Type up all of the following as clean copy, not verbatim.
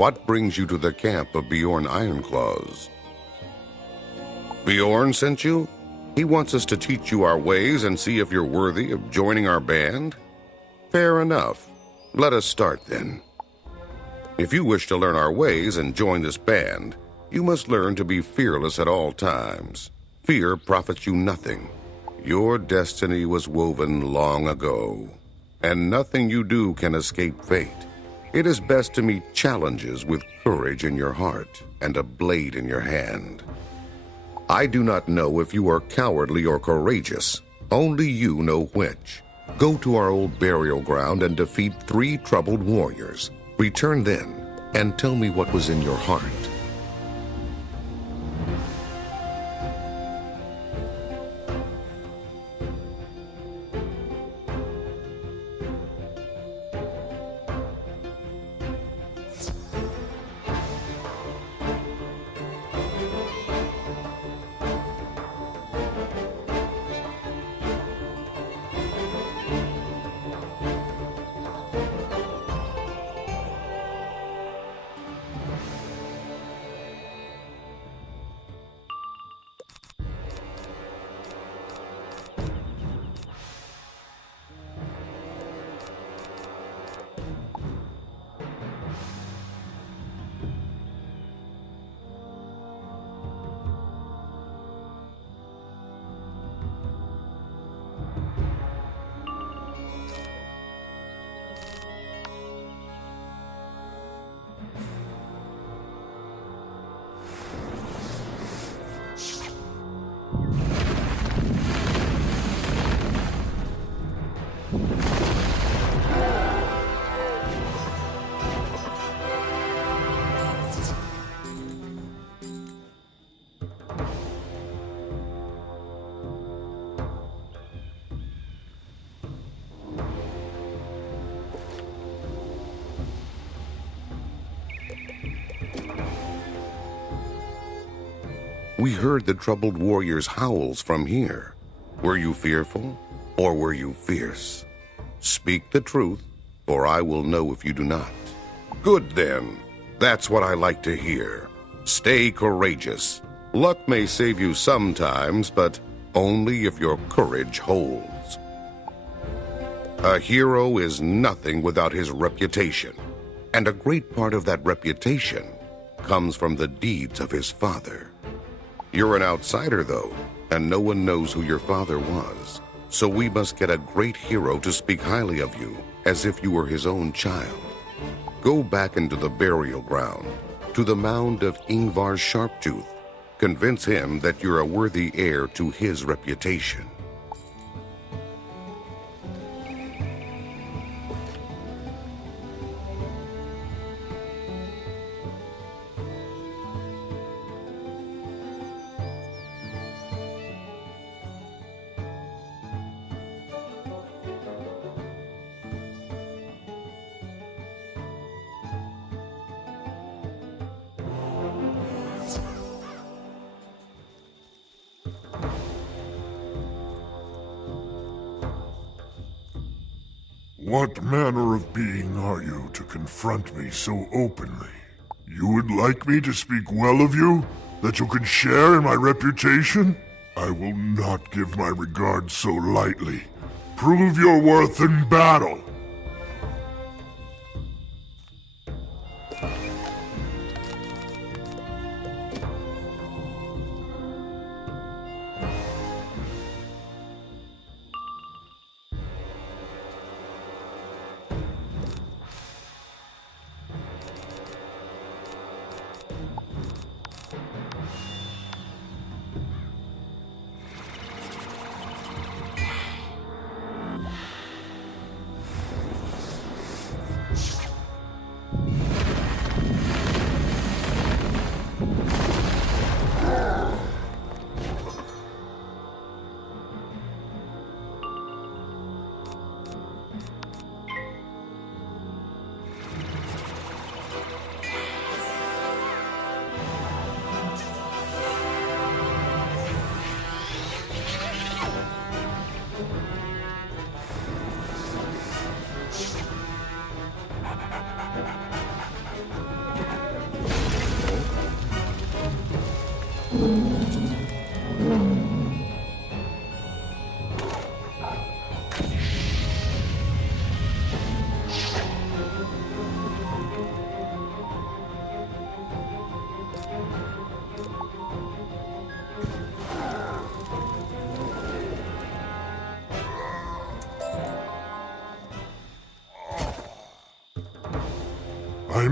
What brings you to the camp of Bjorn Ironclaws? Bjorn sent you? He wants us to teach you our ways and see if you're worthy of joining our band? Fair enough. Let us start then. If you wish to learn our ways and join this band, you must learn to be fearless at all times. Fear profits you nothing. Your destiny was woven long ago, and nothing you do can escape fate. It is best to meet challenges with courage in your heart and a blade in your hand. I do not know if you are cowardly or courageous. Only you know which. Go to our old burial ground and defeat 3 troubled warriors. Return then and tell me what was in your heart. We heard the troubled warriors' howls from here. Were you fearful, or were you fierce? Speak the truth, for I will know if you do not. Good then. That's what I like to hear. Stay courageous. Luck may save you sometimes, but only if your courage holds. A hero is nothing without his reputation, and a great part of that reputation comes from the deeds of his father. You're an outsider, though, and no one knows who your father was. So we must get a great hero to speak highly of you, as if you were his own child. Go back into the burial ground, to the mound of Ingvar Sharptooth. Convince him that you're a worthy heir to his reputation. What manner of being are you to confront me so openly? You would like me to speak well of you? That you can share in my reputation? I will not give my regard so lightly. Prove your worth in battle! I'm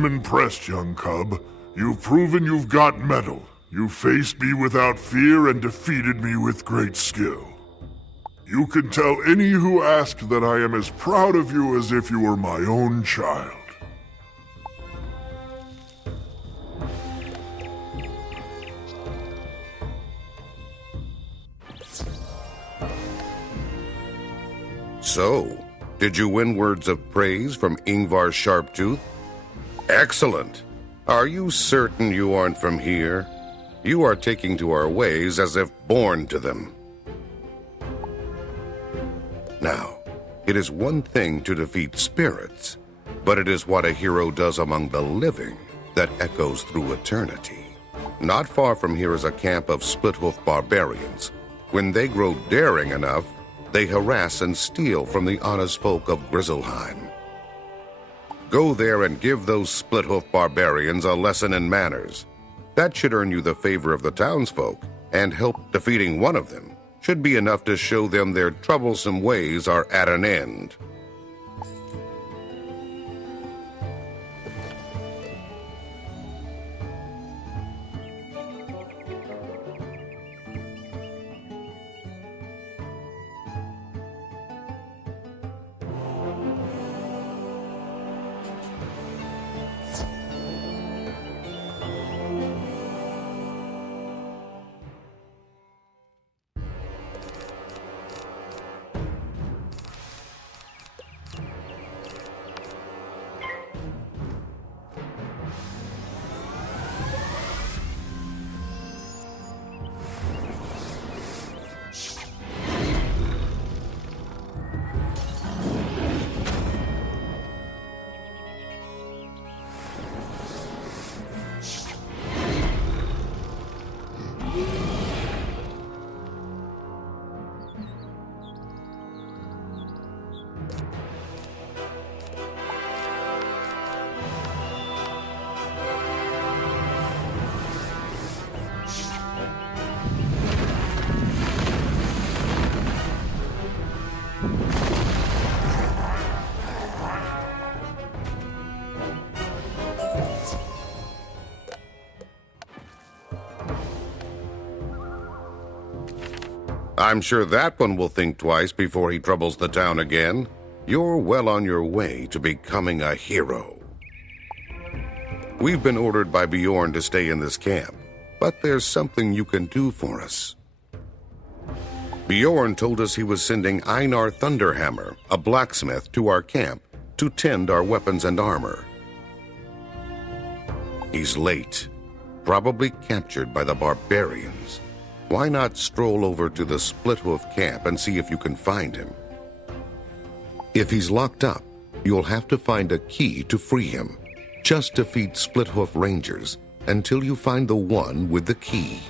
impressed, young cub. You've proven you've got mettle. You faced me without fear and defeated me with great skill. You can tell any who ask that I am as proud of you as if you were my own child. So, did you win words of praise from Ingvar Sharptooth? Excellent. Are you certain you aren't from here? You are taking to our ways as if born to them. Now, it is one thing to defeat spirits, but it is what a hero does among the living that echoes through eternity. Not far from here is a camp of split-hoof barbarians. When they grow daring enough, they harass and steal from the honest folk of Grizzleheim. Go there and give those split-hoof barbarians a lesson in manners. That should earn you the favor of the townsfolk, and help defeating one of them should be enough to show them their troublesome ways are at an end. I'm sure that one will think twice before he troubles the town again. You're well on your way to becoming a hero. We've been ordered by Bjorn to stay in this camp, but there's something you can do for us. Bjorn told us he was sending Einar Thunderhammer, a blacksmith, to our camp to tend our weapons and armor. He's late, probably captured by the barbarians. Why not stroll over to the Split-Hoof camp and see if you can find him? If he's locked up, you'll have to find a key to free him. Just defeat Split-Hoof Rangers until you find the one with the key.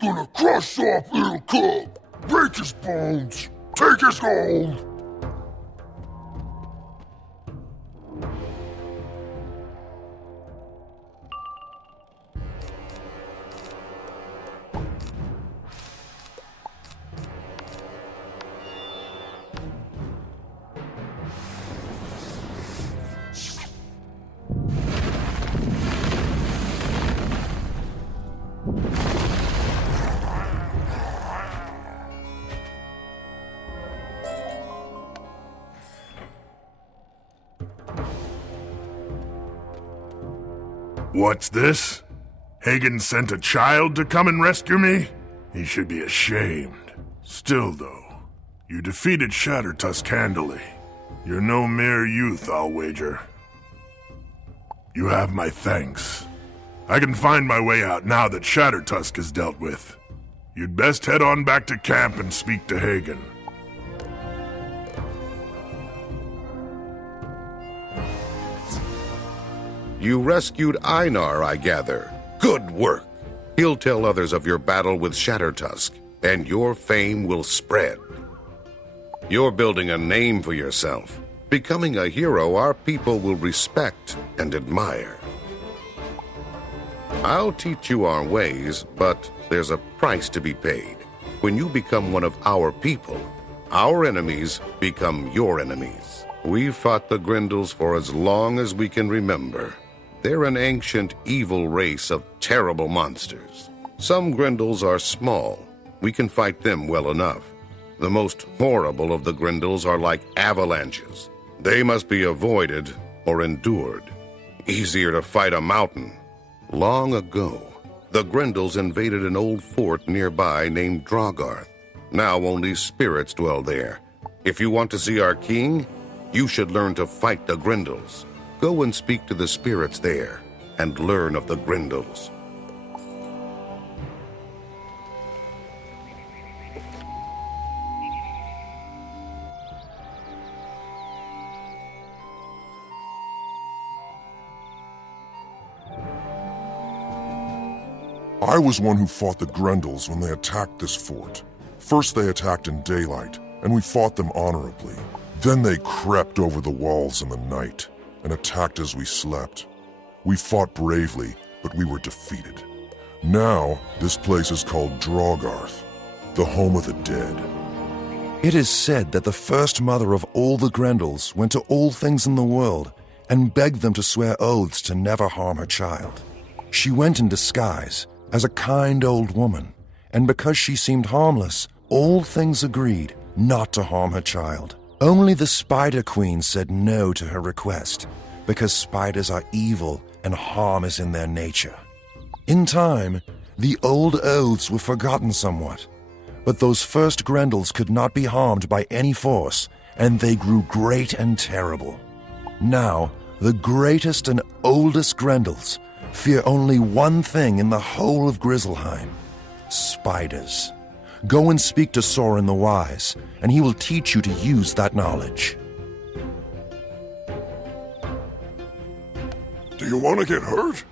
Gonna crush off little cub, break his bones, take his gold. What's this? Hagen sent a child to come and rescue me? He should be ashamed. Still, though, you defeated Shattertusk handily. You're no mere youth, I'll wager. You have my thanks. I can find my way out now that Shattertusk is dealt with. You'd best head on back to camp and speak to Hagen. You rescued Einar, I gather. Good work. He'll tell others of your battle with Shattertusk, and your fame will spread. You're building a name for yourself. Becoming a hero our people will respect and admire. I'll teach you our ways, but there's a price to be paid. When you become one of our people, our enemies become your enemies. We've fought the Grendels for as long as we can remember. They're an ancient, evil race of terrible monsters. Some Grendels are small. We can fight them well enough. The most horrible of the Grendels are like avalanches. They must be avoided or endured. Easier to fight a mountain. Long ago, the Grendels invaded an old fort nearby named Drogarth. Now only spirits dwell there. If you want to see our king, you should learn to fight the Grendels. Go and speak to the spirits there, and learn of the Grendels. I was one who fought the Grendels when they attacked this fort. First they attacked in daylight, and we fought them honorably. Then they crept over the walls in the night and attacked as we slept. We fought bravely, but we were defeated. Now, this place is called Drogarth, the home of the dead. It is said that the first mother of all the Grendels went to all things in the world and begged them to swear oaths to never harm her child. She went in disguise as a kind old woman, and because she seemed harmless, all things agreed not to harm her child. Only the Spider Queen said no to her request, because spiders are evil and harm is in their nature. In time, the old oaths were forgotten somewhat, but those first Grendels could not be harmed by any force, and they grew great and terrible. Now, the greatest and oldest Grendels fear only one thing in the whole of Grizzleheim: spiders. Go and speak to Soren the Wise, and he will teach you to use that knowledge. Do you want to get hurt?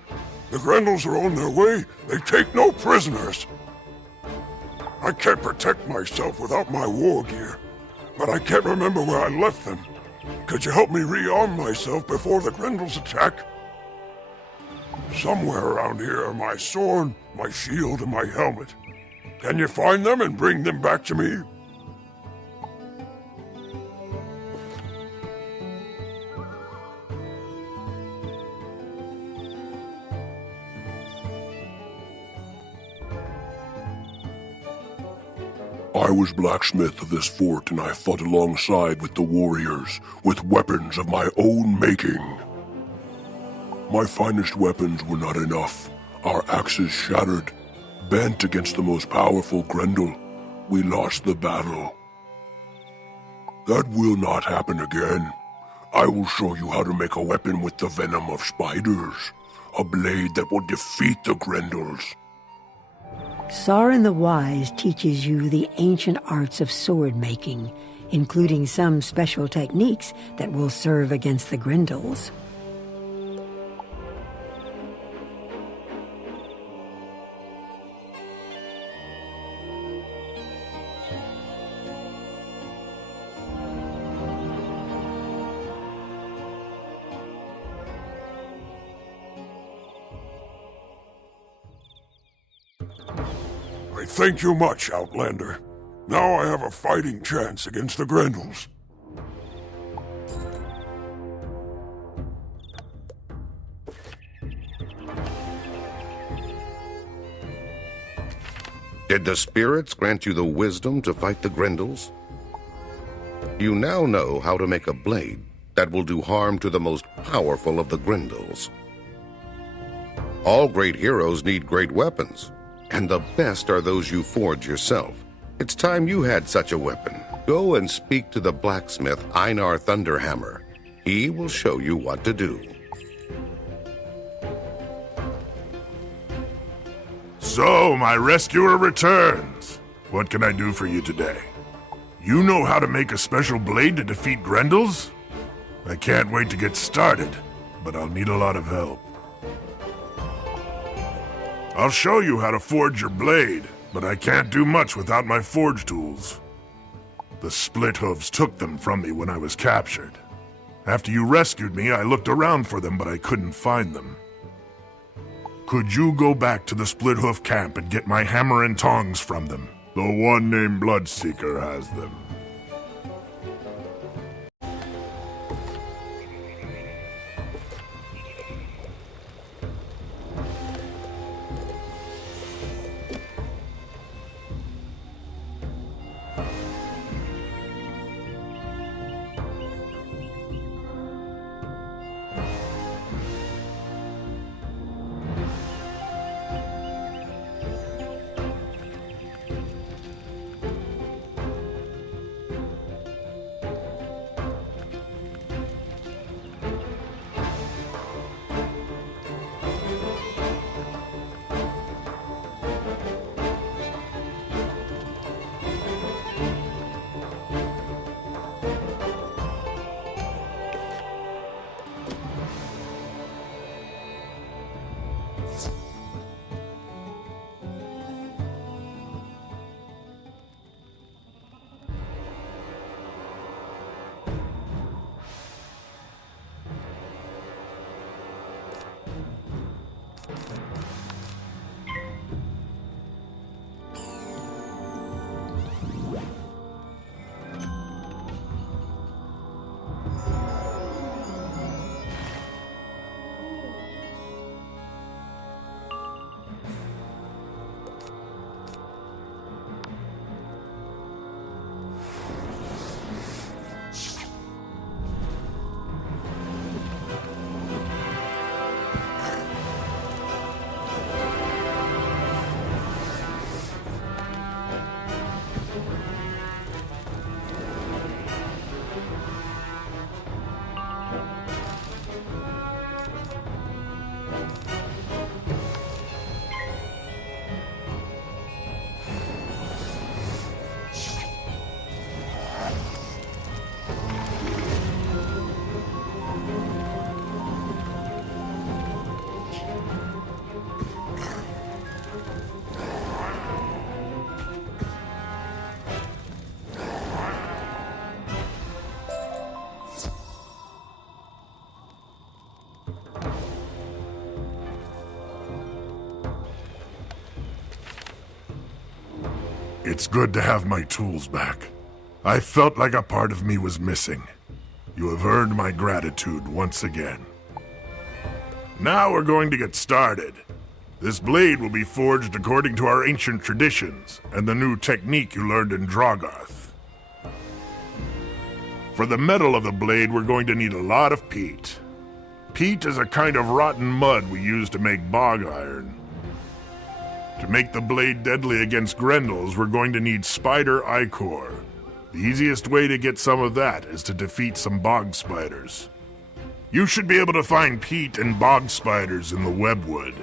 The Grendels are on their way. They take no prisoners. I can't protect myself without my war gear, but I can't remember where I left them. Could you help me rearm myself before the Grendels attack? Somewhere around here are my sword, my shield, and my helmet. Can you find them and bring them back to me? I was blacksmith of this fort, and I fought alongside with the warriors, with weapons of my own making. My finest weapons were not enough. Our axes shattered. Bent against the most powerful Grendel, we lost the battle. That will not happen again. I will show you how to make a weapon with the venom of spiders. A blade that will defeat the Grendels. Soren the Wise teaches you the ancient arts of sword making, including some special techniques that will serve against the Grendels. I thank you much, Outlander. Now I have a fighting chance against the Grendels. Did the spirits grant you the wisdom to fight the Grendels? You now know how to make a blade that will do harm to the most powerful of the Grendels. All great heroes need great weapons, and the best are those you forge yourself. It's time you had such a weapon. Go and speak to the blacksmith Einar Thunderhammer. He will show you what to do. So, my rescuer returns. What can I do for you today? You know how to make a special blade to defeat Grendels? I can't wait to get started, but I'll need a lot of help. I'll show you how to forge your blade, but I can't do much without my forge tools. The split hooves took them from me when I was captured. After you rescued me, I looked around for them, but I couldn't find them. Could you go back to the Split Hoof camp and get my hammer and tongs from them? The one named Bloodseeker has them. It's good to have my tools back. I felt like a part of me was missing. You have earned my gratitude once again. Now we're going to get started. This blade will be forged according to our ancient traditions and the new technique you learned in Drogoth. For the metal of the blade, we're going to need a lot of peat. Peat is a kind of rotten mud we use to make bog iron. To make the blade deadly against Grendels, we're going to need spider ichor. The easiest way to get some of that is to defeat some bog spiders. You should be able to find peat and bog spiders in the webwood.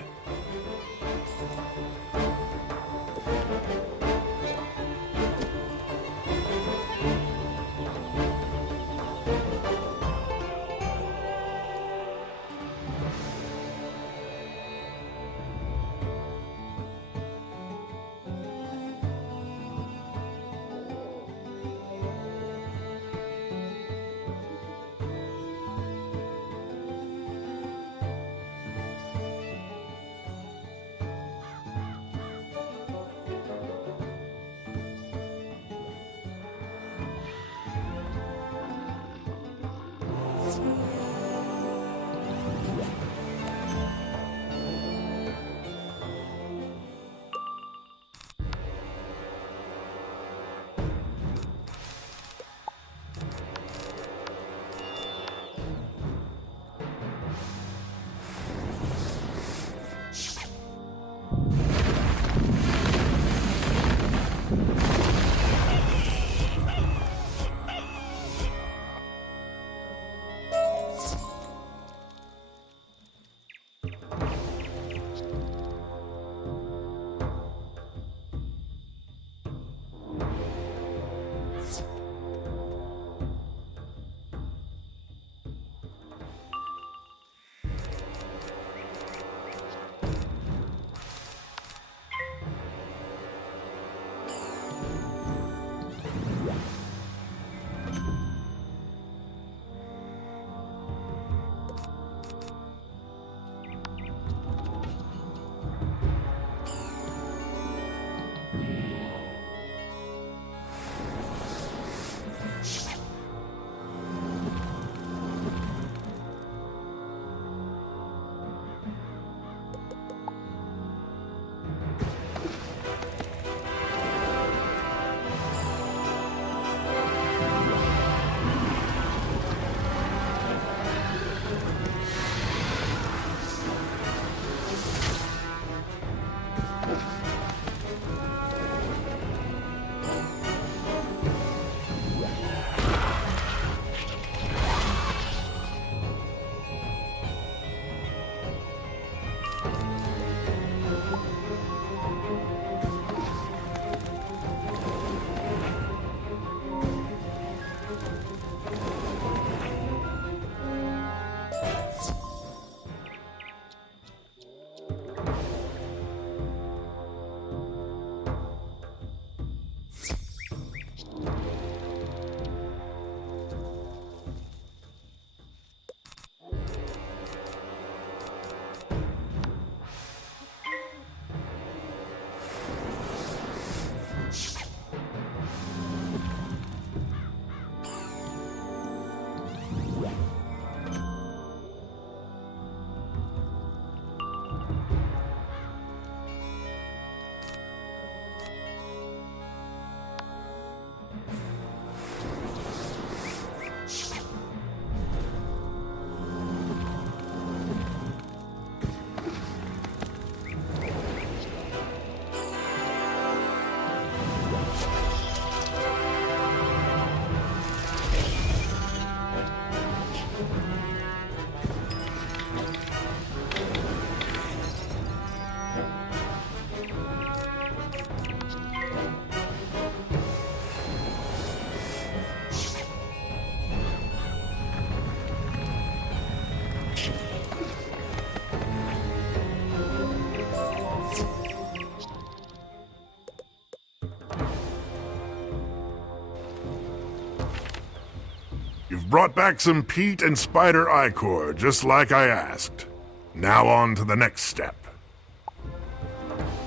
I've brought back some peat and spider ichor, just like I asked. Now on to the next step.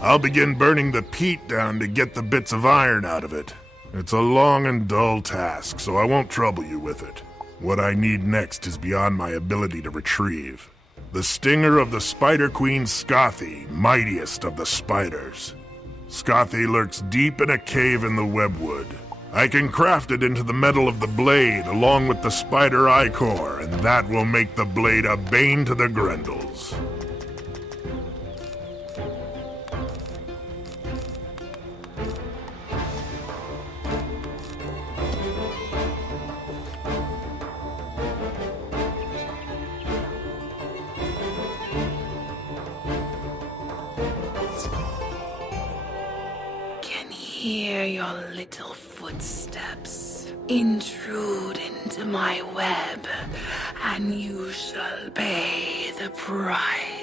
I'll begin burning the peat down to get the bits of iron out of it. It's a long and dull task, so I won't trouble you with it. What I need next is beyond my ability to retrieve. The stinger of the Spider Queen Scothy, mightiest of the spiders. Scothy lurks deep in a cave in the webwood. I can craft it into the metal of the blade along with the spider ichor, and that will make the blade a bane to the Grendels. Hear your little footsteps intrude into my web, and you shall pay the price.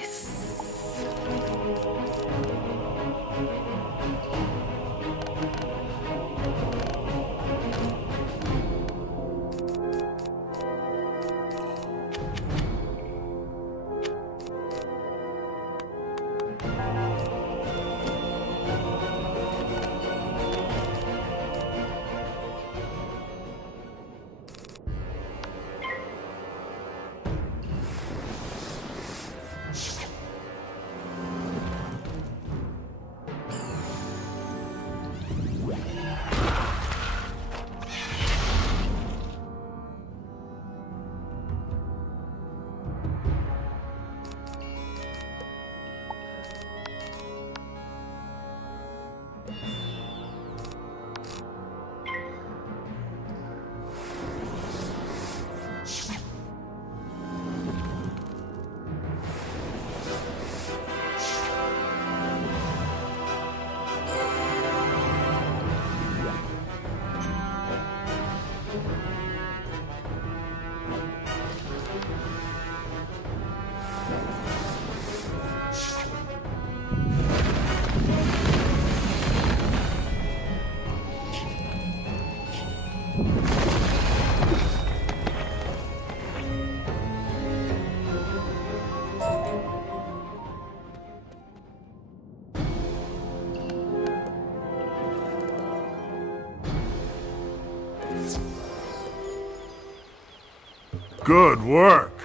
Good work.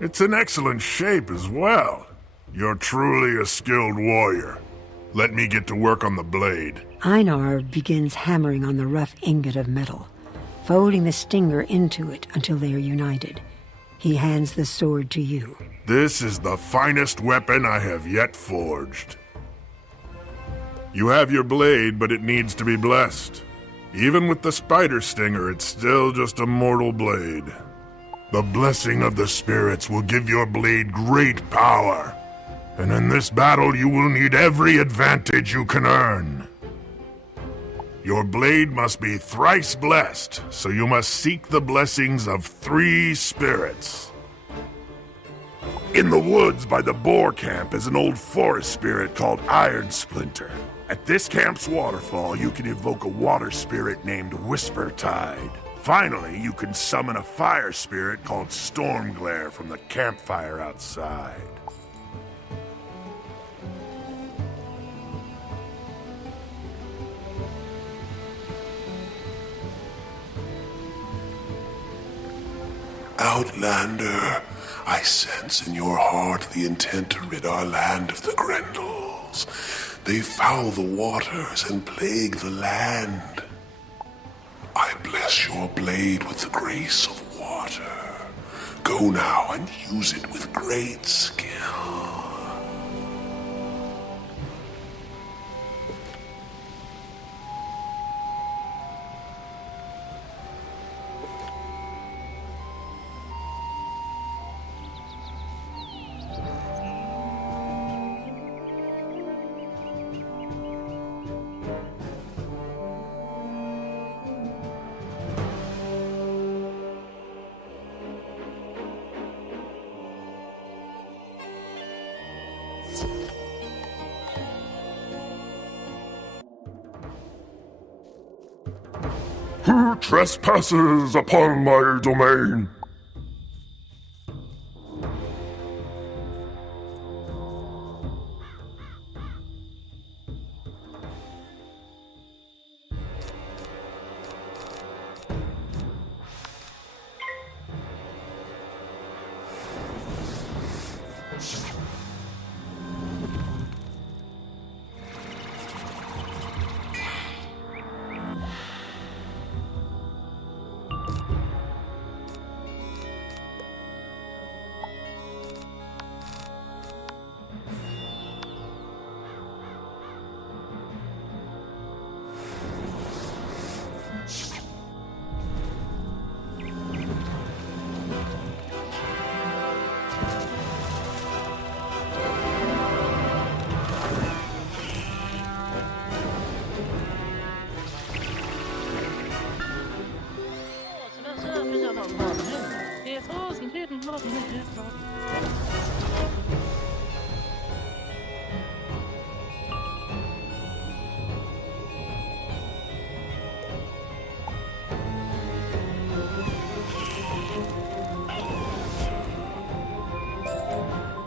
It's in excellent shape as well. You're truly a skilled warrior. Let me get to work on the blade. Einar begins hammering on the rough ingot of metal, folding the stinger into it until they are united. He hands the sword to you. This is the finest weapon I have yet forged. You have your blade, but it needs to be blessed. Even with the spider stinger, it's still just a mortal blade. The blessing of the spirits will give your blade great power. And in this battle, you will need every advantage you can earn. Your blade must be thrice blessed, so you must seek the blessings of 3 spirits. In the woods by the boar camp is an old forest spirit called Iron Splinter. At this camp's waterfall, you can evoke a water spirit named Whisper Tide. Finally, you can summon a fire spirit called Stormglare from the campfire outside. Outlander, I sense in your heart the intent to rid our land of the Grendels. They foul the waters and plague the land. I bless your blade with the grace of water. Go now and use it with great skill. Who trespasses upon my domain?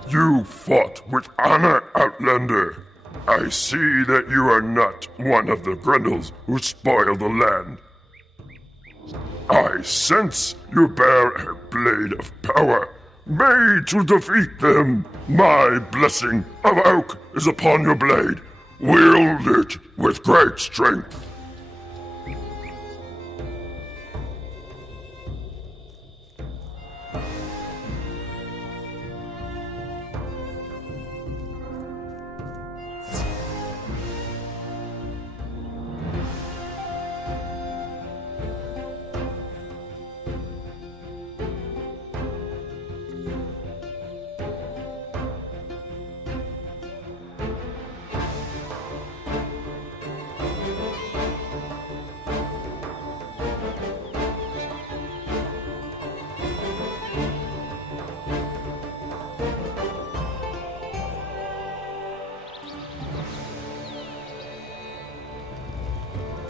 You fought with honor, Outlander. I see that you are not one of the Grendels who spoil the land. I sense you bear a blade of power, made to defeat them. My blessing of oak is upon your blade. Wield it with great strength.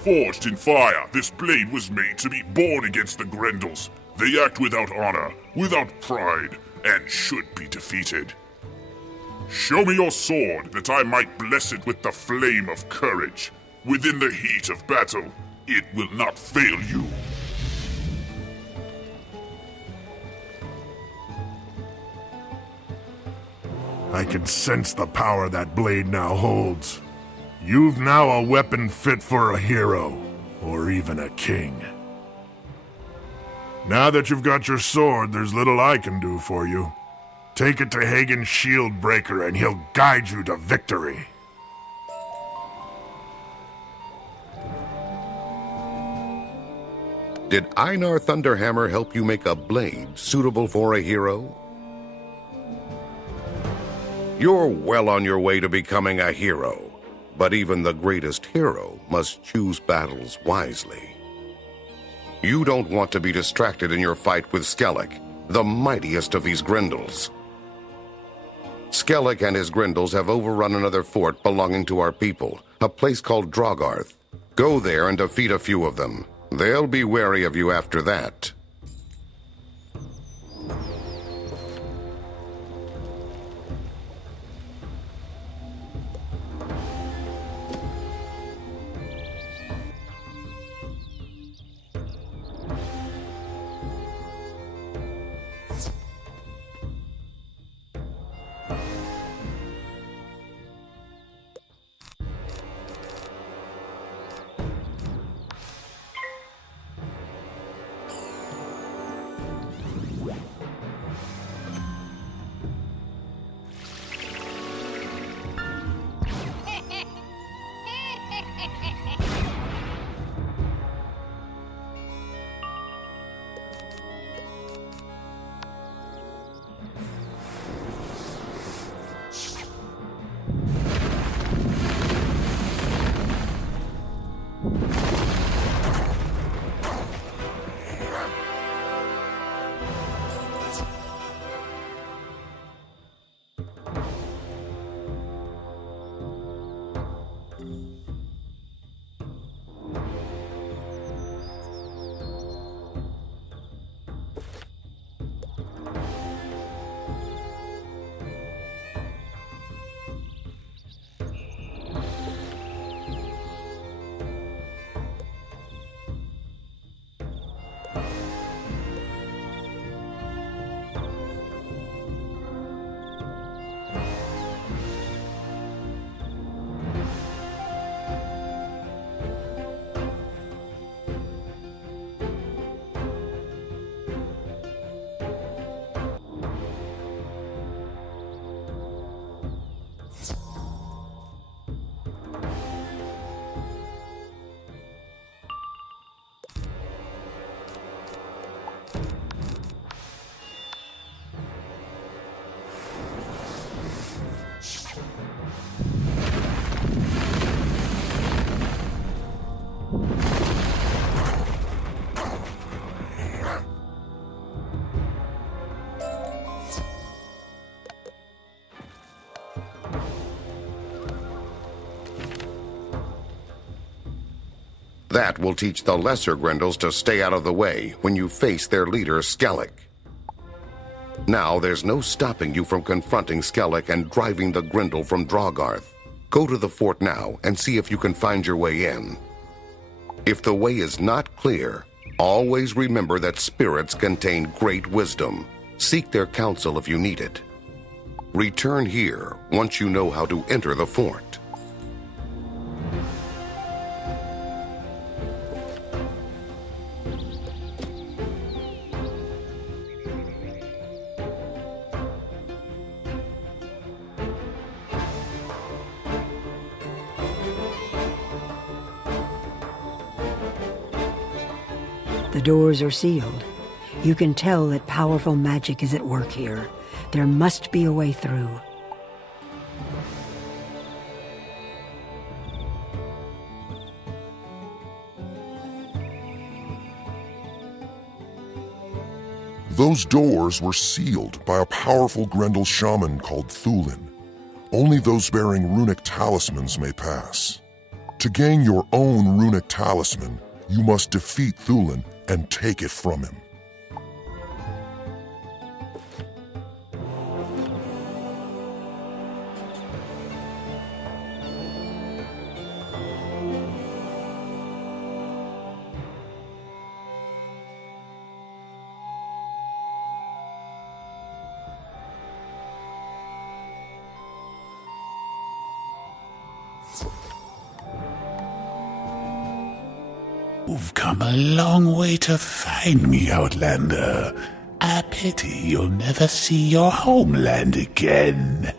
Forged in fire, this blade was made to be born against the Grendels. They act without honor, without pride, and should be defeated. Show me your sword, that I might bless it with the flame of courage. Within the heat of battle, it will not fail you. I can sense the power that blade now holds. You've now a weapon fit for a hero, or even a king. Now that you've got your sword, there's little I can do for you. Take it to Hagen's shield breaker and he'll guide you to victory. Did Einar Thunderhammer help you make a blade suitable for a hero? You're well on your way to becoming a hero. But even the greatest hero must choose battles wisely. You don't want to be distracted in your fight with Skellig, the mightiest of these Grendels. Skellig and his Grendels have overrun another fort belonging to our people, a place called Drogarth. Go there and defeat a few of them. They'll be wary of you after that. That will teach the lesser Grendels to stay out of the way when you face their leader, Skellig. Now there's no stopping you from confronting Skellig and driving the Grendel from Drogarth. Go to the fort now and see if you can find your way in. If the way is not clear, always remember that spirits contain great wisdom. Seek their counsel if you need it. Return here once you know how to enter the fort. The doors are sealed. You can tell that powerful magic is at work here. There must be a way through. Those doors were sealed by a powerful Grendel shaman called Thulin. Only those bearing runic talismans may pass. To gain your own runic talisman, you must defeat Thulin and take it from him. You've come a long way to find me, Outlander. A pity you'll never see your homeland again.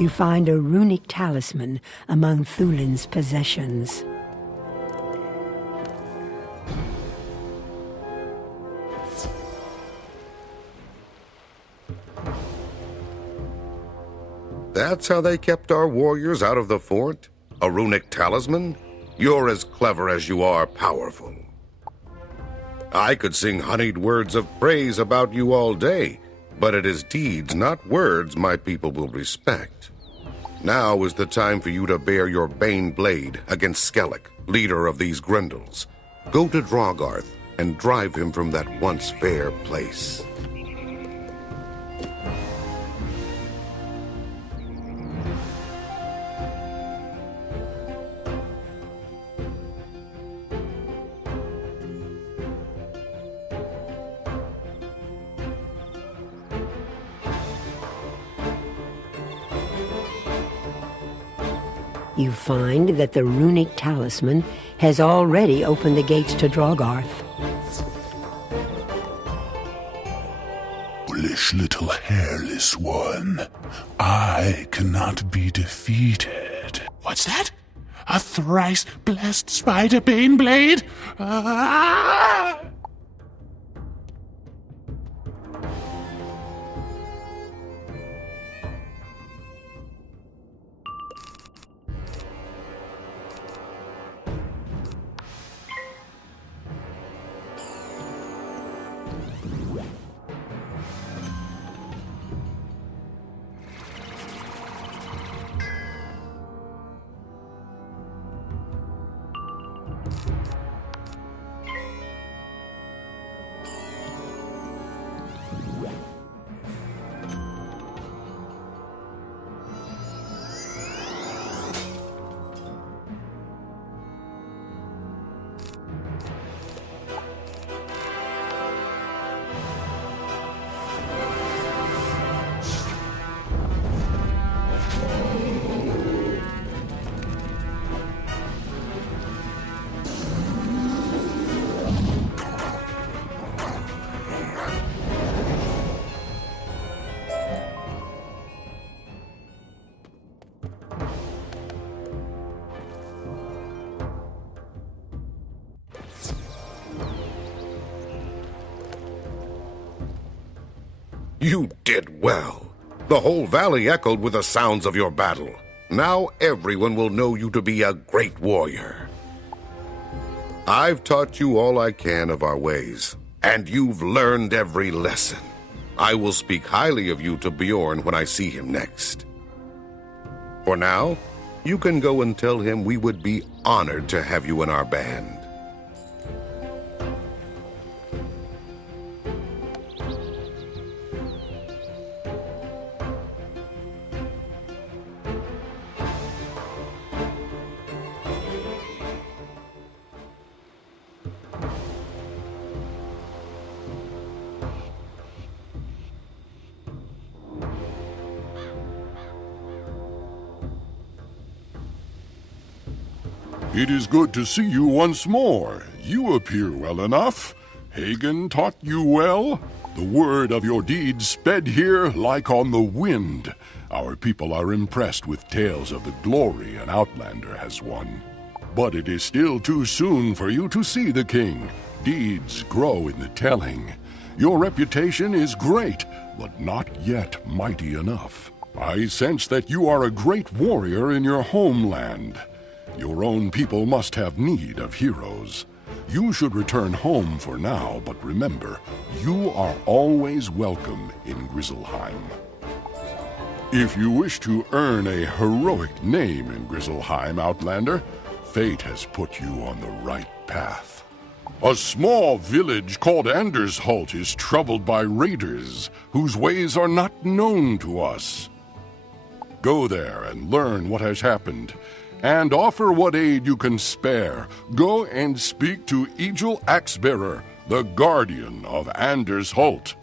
You find a runic talisman among Thulin's possessions. That's how they kept our warriors out of the fort? A runic talisman? You're as clever as you are powerful. I could sing honeyed words of praise about you all day, but it is deeds, not words, my people will respect. Now is the time for you to bear your Bane blade against Skellig, leader of these Grendels. Go to Drogarth and drive him from that once fair place. You find that the runic talisman has already opened the gates to Drogarth. Foolish little hairless one. I cannot be defeated. What's that? A thrice blessed spider bane blade? Ah! You did well. The whole valley echoed with the sounds of your battle. Now everyone will know you to be a great warrior. I've taught you all I can of our ways, and you've learned every lesson. I will speak highly of you to Bjorn when I see him next. For now, you can go and tell him we would be honored to have you in our band. It is good to see you once more. You appear well enough. Hagen taught you well. The word of your deeds sped here like on the wind. Our people are impressed with tales of the glory an outlander has won. But it is still too soon for you to see the king. Deeds grow in the telling. Your reputation is great, but not yet mighty enough. I sense that you are a great warrior in your homeland. Your own people must have need of heroes. You should return home for now, but remember, you are always welcome in Grizzleheim. If you wish to earn a heroic name in Grizzleheim, Outlander, fate has put you on the right path. A small village called Andersholt is troubled by raiders whose ways are not known to us. Go there and learn what has happened, and offer what aid you can spare. Go and speak to Egil Axebearer, the guardian of Andersholt.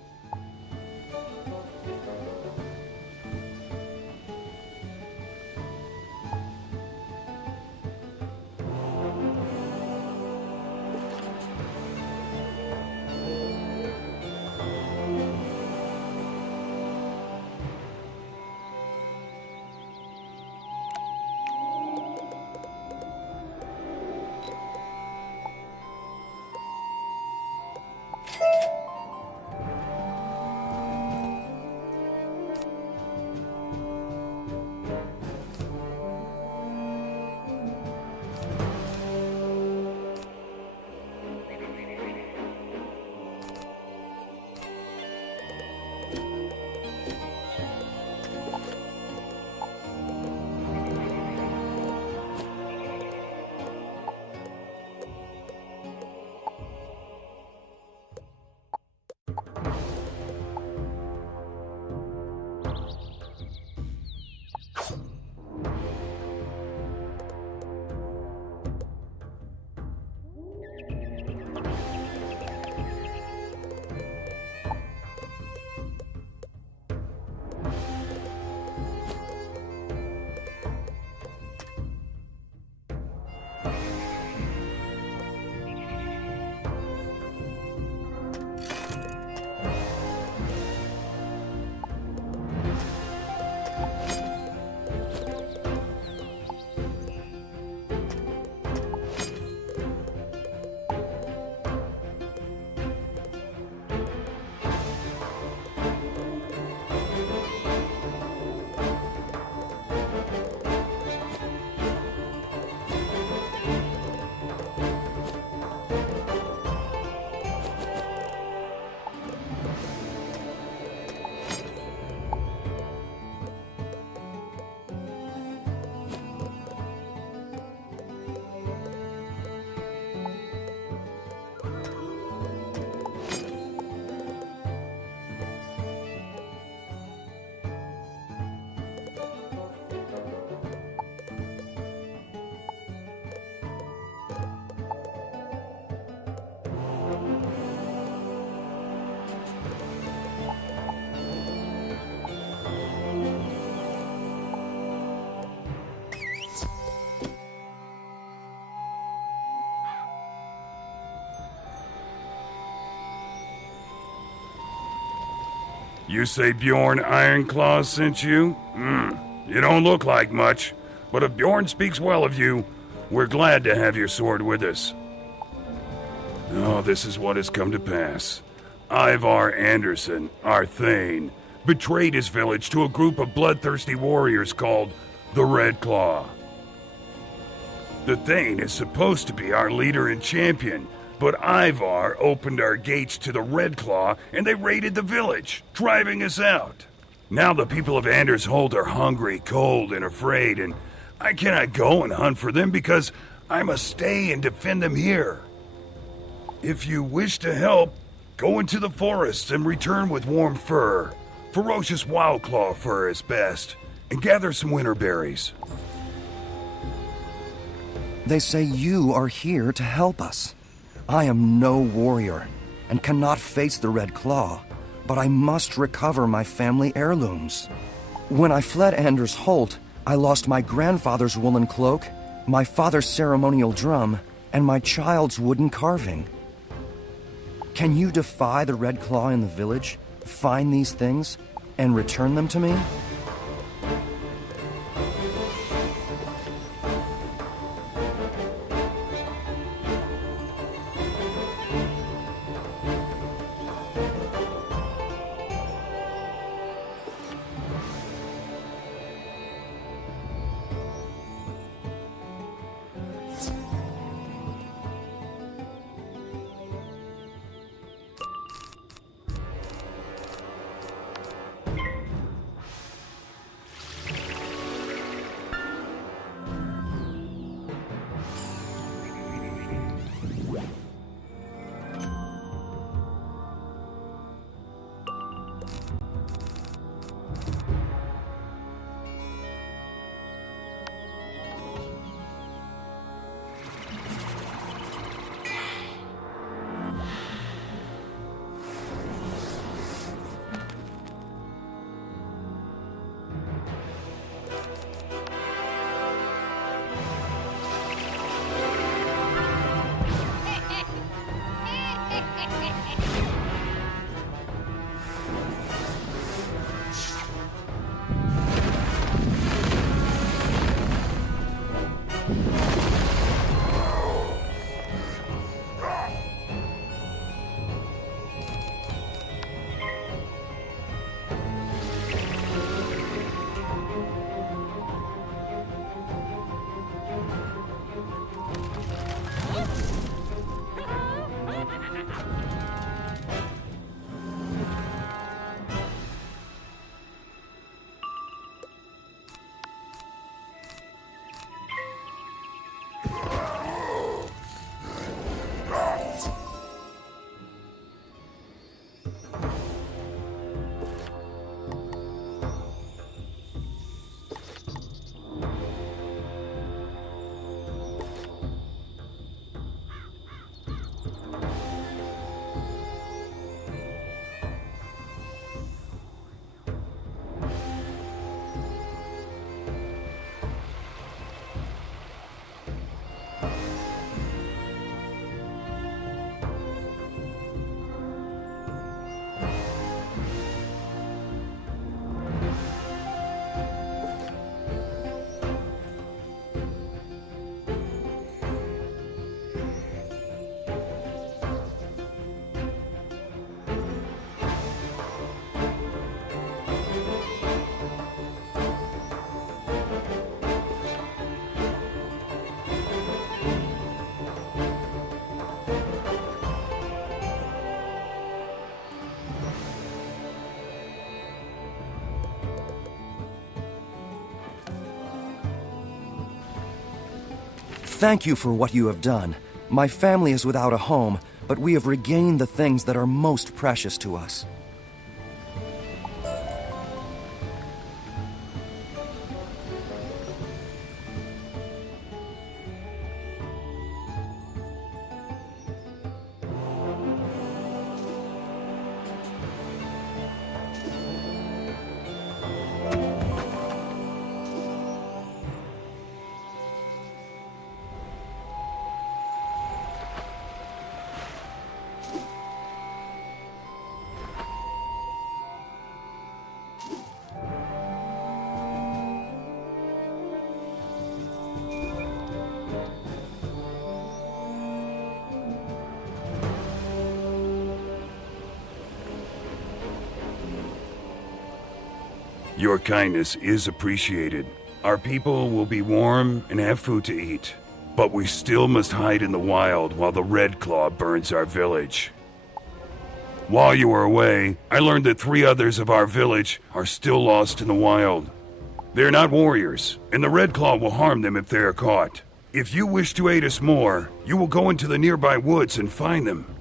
You say Bjorn Ironclaw sent you? You don't look like much, but if Bjorn speaks well of you, we're glad to have your sword with us. Oh, this is what has come to pass. Ivar Anderson, our Thane, betrayed his village to a group of bloodthirsty warriors called the Red Claw. The Thane is supposed to be our leader and champion, but Ivar opened our gates to the Red Claw and they raided the village, driving us out. Now the people of Anders Holt are hungry, cold, and afraid, and I cannot go and hunt for them because I must stay and defend them here. If you wish to help, go into the forests and return with warm fur. Ferocious wildclaw fur is best, and gather some winter berries. They say you are here to help us. I am no warrior, and cannot face the Red Claw, but I must recover my family heirlooms. When I fled Anders Holt, I lost my grandfather's woolen cloak, my father's ceremonial drum, and my child's wooden carving. Can you defy the Red Claw in the village, find these things, and return them to me? Thank you for what you have done. My family is without a home, but we have regained the things that are most precious to us. Your kindness is appreciated. Our people will be warm and have food to eat. But we still must hide in the wild while the Red Claw burns our village. While you were away, I learned that 3 others of our village are still lost in the wild. They're not warriors, and the Red Claw will harm them if they are caught. If you wish to aid us more, you will go into the nearby woods and find them.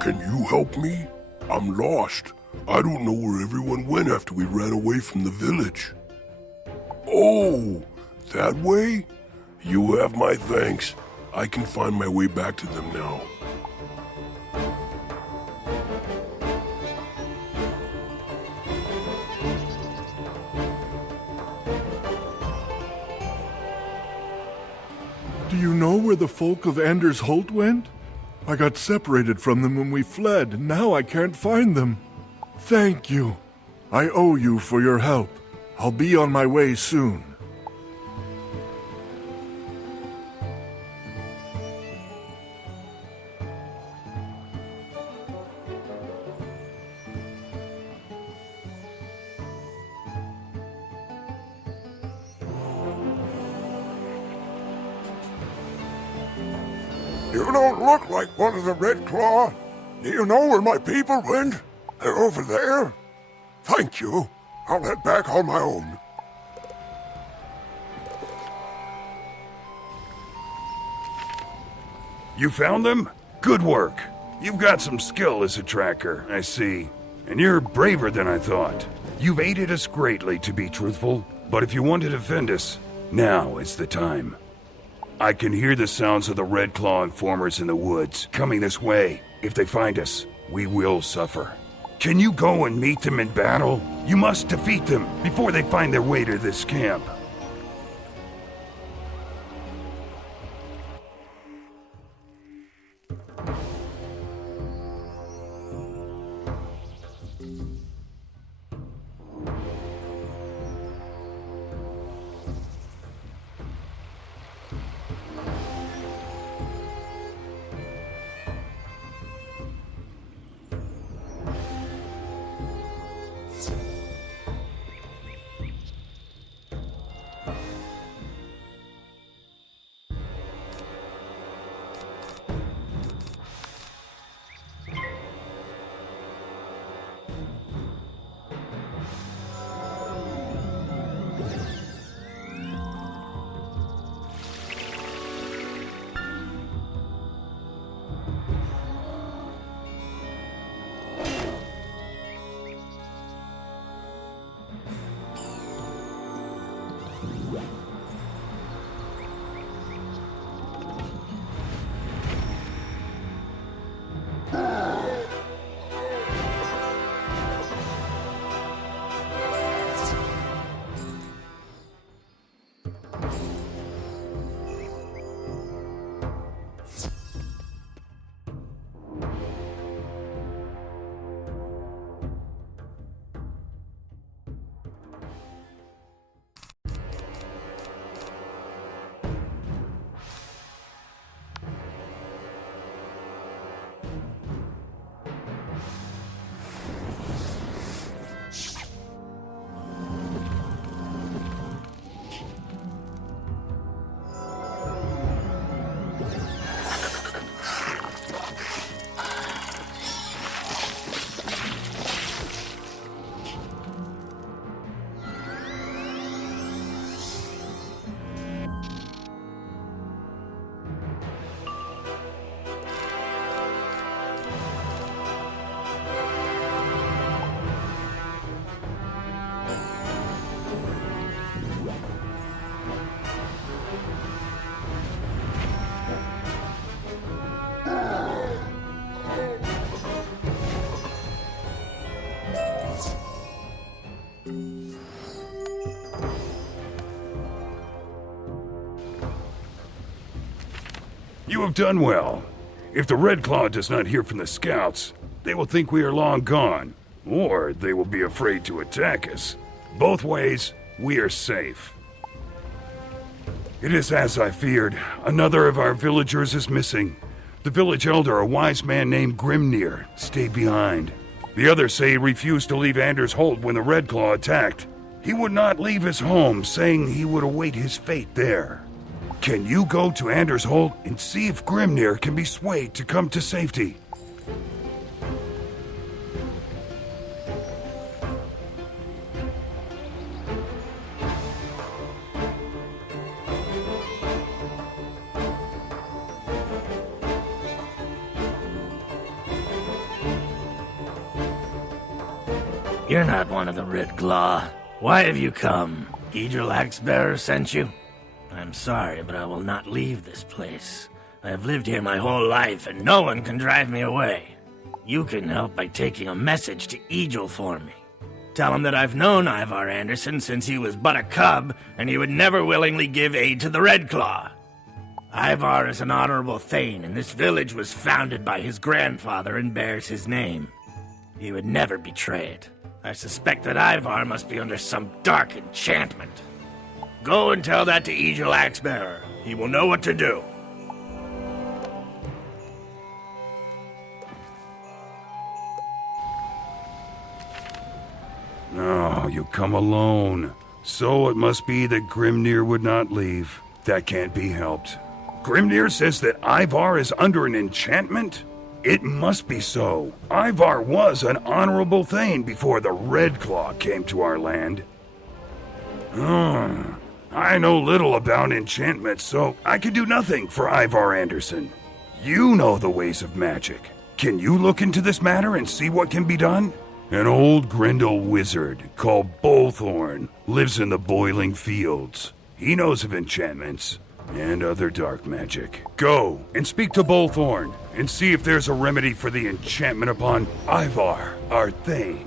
Can you help me? I'm lost. I don't know where everyone went after we ran away from the village. Oh, that way? You have my thanks. I can find my way back to them now. Do you know where the folk of Anders Holt went? I got separated from them when we fled, and now I can't find them. Thank you. I owe you for your help. I'll be on my way soon. You don't look like one of the Red Claw. Do you know where my people went? They're over there. Thank you. I'll head back on my own. You found them? Good work. You've got some skill as a tracker, I see. And you're braver than I thought. You've aided us greatly, to be truthful. But if you want to defend us, now is the time. I can hear the sounds of the Red Claw informers in the woods, coming this way. If they find us, we will suffer. Can you go and meet them in battle? You must defeat them before they find their way to this camp. You have done well. If the Red Claw does not hear from the scouts, they will think we are long gone, or they will be afraid to attack us. Both ways, we are safe. It is as I feared. Another of our villagers is missing. The village elder, a wise man named Grimnir, stayed behind. The others say he refused to leave Anders Holt when the Red Claw attacked. He would not leave his home, saying he would await his fate there. Can you go to Anders Holt and see if Grimnir can be swayed to come to safety? You're not one of the Red Claw. Why have you come? Idril Axebearer sent you? I'm sorry, but I will not leave this place. I have lived here my whole life, and no one can drive me away. You can help by taking a message to Idril for me. Tell him that I've known Ivar Anderson since he was but a cub, and he would never willingly give aid to the Red Claw. Ivar is an honorable thane, and this village was founded by his grandfather and bears his name. He would never betray it. I suspect that Ivar must be under some dark enchantment. Go and tell that to Idril Axebearer. He will know what to do. Oh, you come alone. So it must be that Grimnir would not leave. That can't be helped. Grimnir says that Ivar is under an enchantment? It must be so. Ivar was an honorable thane before the Red Claw came to our land. I know little about enchantment, so I can do nothing for Ivar Anderson. You know the ways of magic. Can you look into this matter and see what can be done? An old Grendel wizard called Bolthorn lives in the Boiling Fields. He knows of enchantments and other dark magic. Go and speak to Bolthorn and see if there's a remedy for the enchantment upon Ivar, our thane.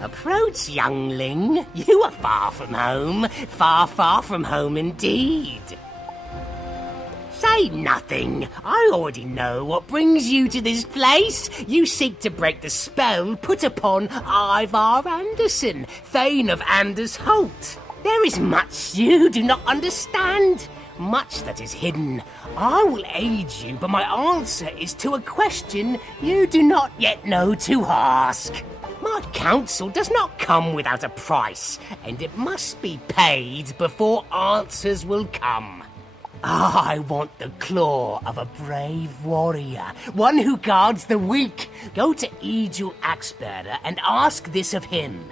Approach, youngling. You are far from home. Far, far from home indeed. Say nothing. I already know what brings you to this place. You seek to break the spell put upon Ivar Anderson, Thane of Anders Holt. There is much you do not understand. Much that is hidden. I will aid you, but my answer is to a question you do not yet know to ask. My counsel does not come without a price, and it must be paid before answers will come. I want the claw of a brave warrior, one who guards the weak. Go to Idril Axebearer and ask this of him.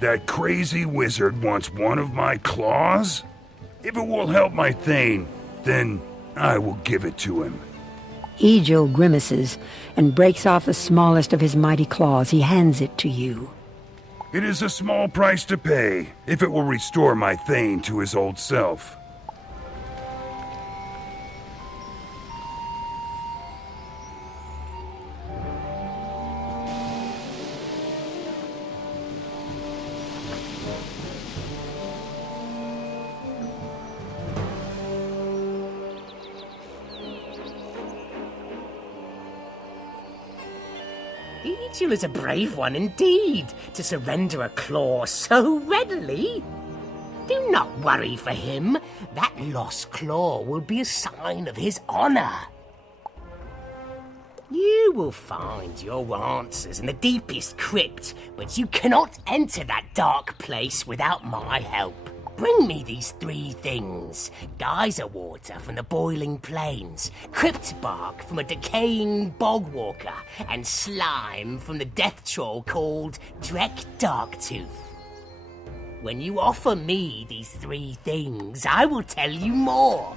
That crazy wizard wants one of my claws? If it will help my thane, then I will give it to him. Idril grimaces and breaks off the smallest of his mighty claws. He hands it to you. It is a small price to pay, if it will restore my thane to his old self. Idril is a brave one indeed, to surrender a claw so readily. Do not worry for him. That lost claw will be a sign of his honor. You will find your answers in the deepest crypt, but you cannot enter that dark place without my help. Bring me these 3 things. Geyser water from the boiling plains, crypt bark from a decaying bog walker, and slime from the death troll called Drek Darktooth. When you offer me these 3 things, I will tell you more.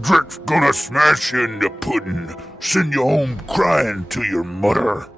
Drek's gonna smash you into pudding, send you home crying to your mother.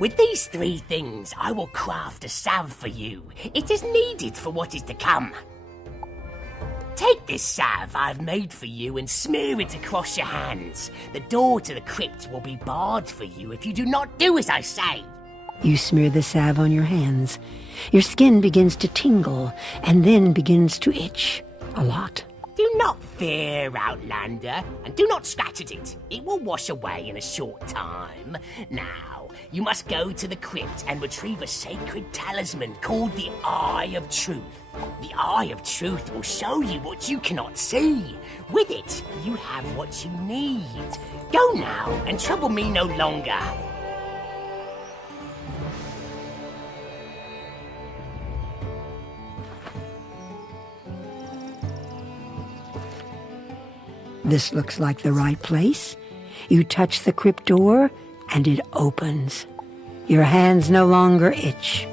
With these 3 things, I will craft a salve for you. It is needed for what is to come. Take this salve I've made for you and smear it across your hands. The door to the crypt will be barred for you if you do not do as I say. You smear the salve on your hands. Your skin begins to tingle and then begins to itch a lot. Do not fear, Outlander, and do not scratch at it. It will wash away in a short time. Now, you must go to the crypt and retrieve a sacred talisman called the Eye of Truth. The Eye of Truth will show you what you cannot see. With it, you have what you need. Go now and trouble me no longer. This looks like the right place. You touch the crypt door, and it opens. Your hands no longer itch.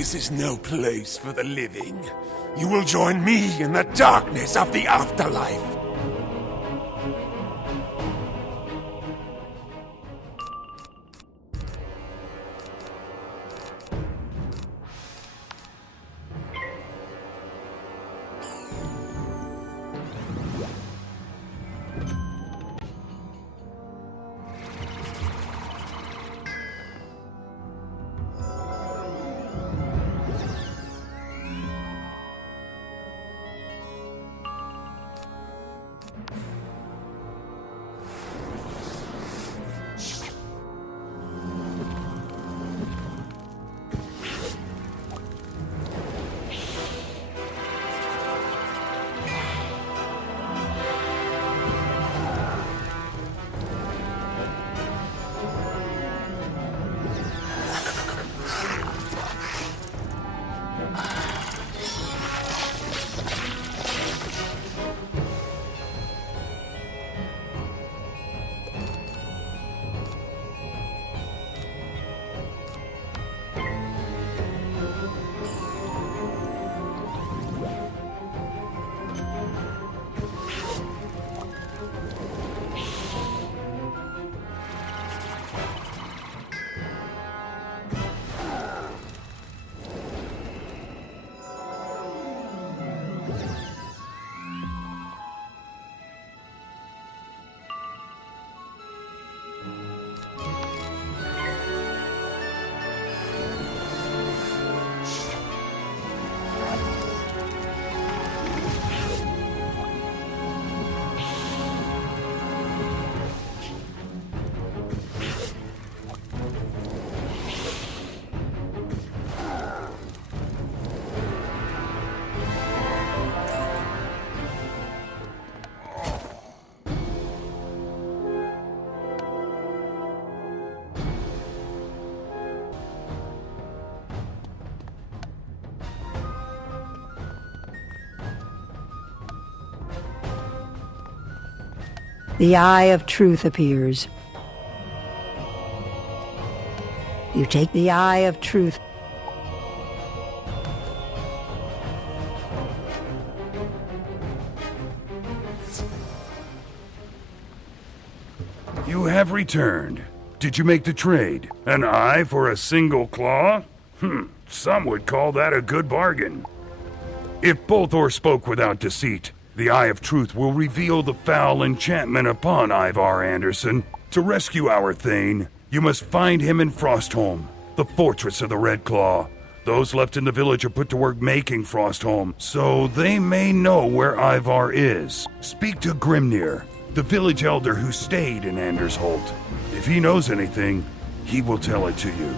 This is no place for the living. You will join me in the darkness of the afterlife. The Eye of Truth appears. You take the Eye of Truth. You have returned. Did you make the trade? An eye for a single claw? Some would call that a good bargain. If Bolthor spoke without deceit, the Eye of Truth will reveal the foul enchantment upon Ivar Anderson. To rescue our Thane, you must find him in Frostholm, the fortress of the Red Claw. Those left in the village are put to work making Frostholm, so they may know where Ivar is. Speak to Grimnir, the village elder who stayed in Andersholt. If he knows anything, he will tell it to you.